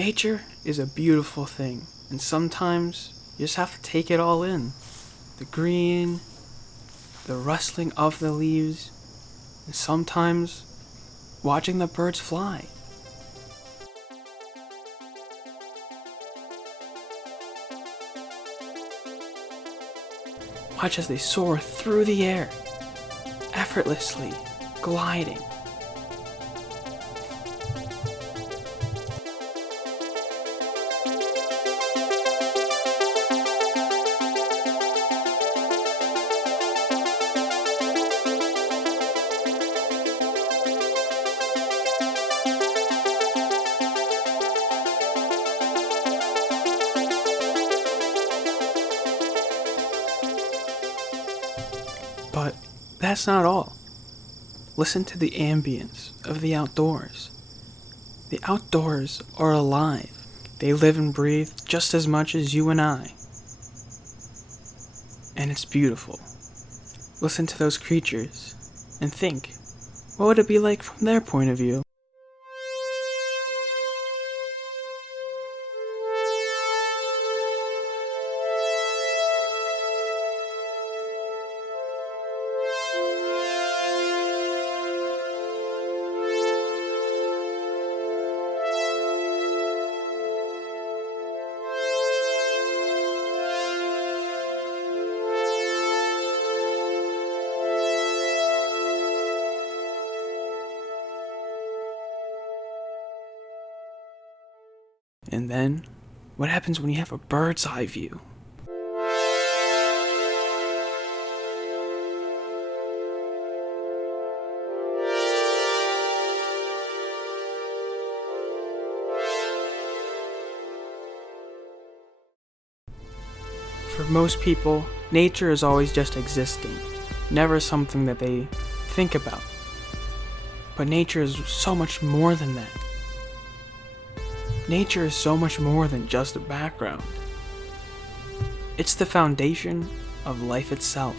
Nature is a beautiful thing, and sometimes you just have to take it all in. The green, the rustling of the leaves, and sometimes watching the birds fly. Watch as they soar through the air, effortlessly gliding. But that's not all. Listen to the ambience of the outdoors. The outdoors are alive. They live and breathe just as much as you and I. And it's beautiful. Listen to those creatures and think, what would it be like from their point of view? And then, what happens when you have a bird's eye view? For most people, nature is always just existing, never something that they think about. But nature is so much more than that. Nature is so much more than just a background. It's the foundation of life itself.